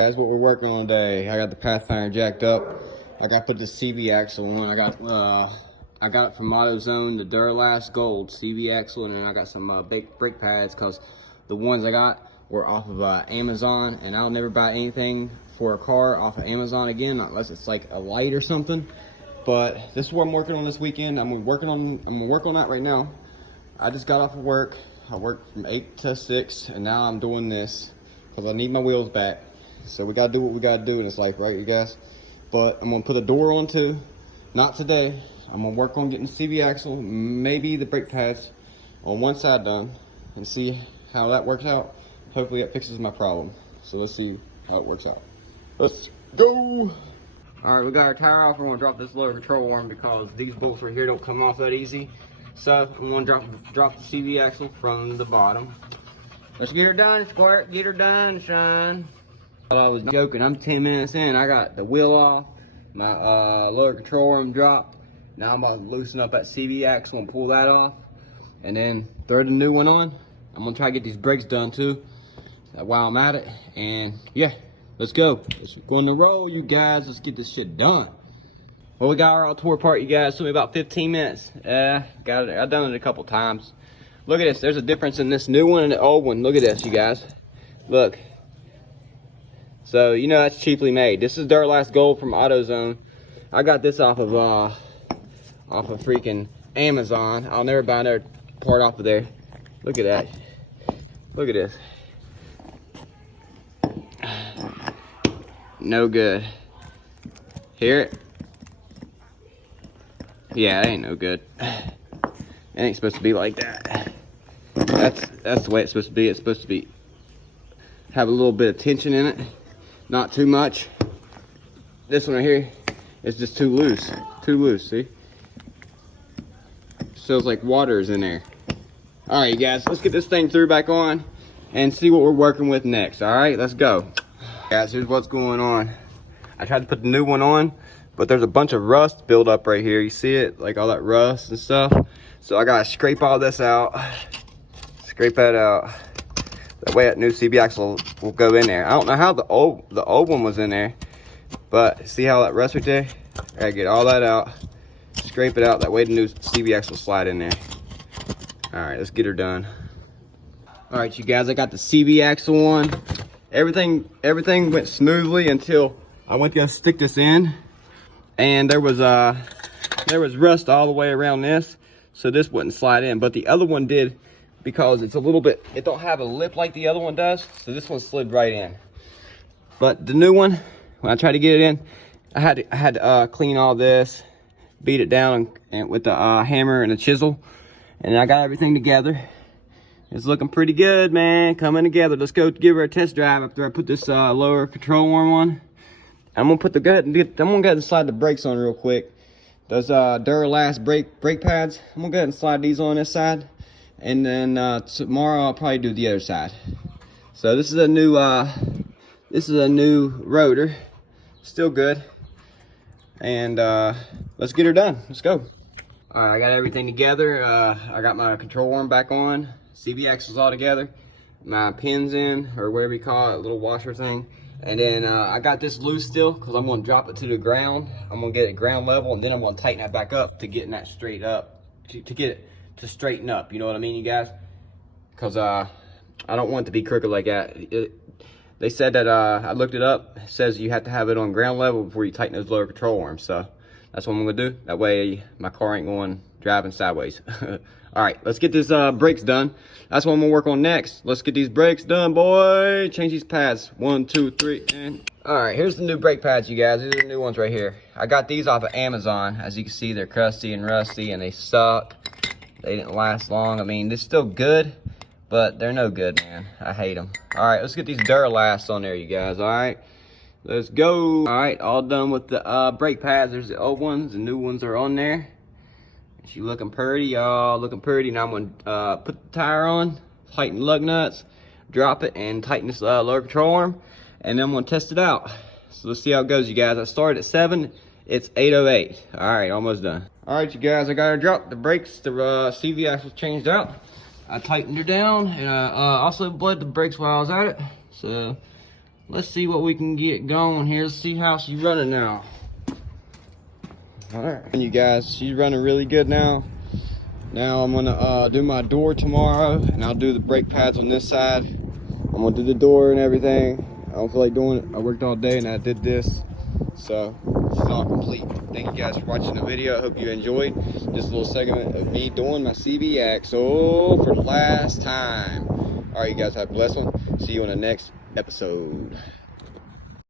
That's what we're working on today. I got the Pathfinder jacked up. I got to put the CV axle on. I got it from AutoZone, the Duralast Gold CV axle, and then I got some brake pads because the ones I got were off of Amazon, and I'll never buy anything for a car off of Amazon again unless it's like a light or something. But this is what I'm working on this weekend. I'm gonna work on that right now. I just got off of work. I worked from 8 to 6, and now I'm doing this because I need my wheels back. So we gotta do what we gotta do in this life, right, you guys? But I'm gonna put a door on too. Not today. I'm gonna work on getting the CV axle, maybe the brake pads on one side done, and see how that works out. Hopefully that fixes my problem. So let's see how it works out. Let's go. All right, we got our tire off. We're gonna drop this lower control arm because these bolts right here don't come off that easy. So I'm gonna drop the CV axle from the bottom. Let's get her done, Squirt. Get her done, son. I was joking. I'm 10 minutes in. I got the wheel off, my lower control arm dropped. Now I'm about to loosen up that CV axle and pull that off, and then throw the new one on. I'm gonna try to get these brakes done too while I'm at it. And yeah, let's go. Let's go on the roll, you guys. Let's get this shit done. Well, we got our all tore apart, you guys. Took me about 15 minutes. Got it. I've done it a couple times. Look at this. There's a difference in this new one and the old one. Look at this, you guys. Look. So you know that's cheaply made. This is Duralast Gold from AutoZone. I got this off of freaking Amazon. I'll never buy another part off of there. Look at that. Look at this. No good. Hear it? Yeah, it ain't no good. It ain't supposed to be like that. That's the way it's supposed to be. It's supposed to be have a little bit of tension in it. Not too much. This one right here is just too loose. Too loose, see? Feels like water is in there. All right, you guys, let's get this thing through back on and see what we're working with next. All right, let's go. Guys, here's what's going on. I tried to put the new one on, but there's a bunch of rust built up right here. You see it? Like all that rust and stuff. So I gotta scrape all this out. Scrape that out. That way that new CV axle will go in there. I don't know how the old one was in there, but see how that rust right there? I gotta get all that out. Scrape it out. That way the new CV axle will slide in there. All right, let's get her done. All right, you guys, I got the CV axle on. Everything went smoothly until I went to go stick this in, and there was rust all the way around this, so this wouldn't slide in. But the other one did, because it's a little bit, it don't have a lip like the other one does, so this one slid right in. But the new one, when I tried to get it in, I had to clean all this, beat it down and with the hammer and a chisel, and I got everything together. It's looking pretty good, man. Coming together. Let's go give her a test drive after I put this lower control arm on. I'm gonna put I'm gonna go ahead and slide the brakes on real quick. Those Duralast brake pads. I'm gonna go ahead and slide these on this side, and then tomorrow I'll probably do the other side. So this is a new rotor. Still good. And let's get her done. Let's go. All right, I got everything together. I got my control arm back on. CV axles all together. My pins in, or whatever you call it, a little washer thing. And then I got this loose still because I'm going to drop it to the ground. I'm going to get it ground level, and then I'm going to tighten that back up to getting that straight up, to get it to straighten up. You know what I mean, you guys? Because I don't want it to be crooked like that. They said that, I looked it up, it says you have to have it on ground level before you tighten those lower control arms. So that's what I'm going to do. That way my car ain't going driving sideways. All right, let's get this brakes done. That's what I'm gonna work on next. Let's get these brakes done, boy. Change these pads. 1, 2, 3, and all right, here's the new brake pads, you guys. These are the new ones right here. I got these off of Amazon. As you can see, they're crusty and rusty, and they suck. They didn't last long. I mean, they're still good, but they're no good, man. I hate them. All right, let's get these Duralasts on there, you guys. All right, let's go. All right, all done with the brake pads. There's the old ones. The new ones are on there. She looking pretty, y'all. Looking pretty. Now I'm gonna put the tire on, tighten lug nuts, drop it, and tighten this lower control arm, and then I'm gonna test it out. So let's see how it goes, you guys. I started at 7. It's 8:08. All right, almost done. All right, you guys. I got her dropped. The brakes, the CV axle changed out. I tightened her down, and I also bled the brakes while I was at it. So let's see what we can get going here. Let's see how she's running now. All right, and you guys, she's running really good now. Now I'm gonna do my door tomorrow, and I'll do the brake pads on this side. I'm gonna do the door and everything. I don't feel like doing it. I worked all day and I did this, so she's all complete. Thank you guys for watching the video. I hope you enjoyed this little segment of me doing my CV axle for the last time. All right, you guys have a blessed one. See you on the next episode.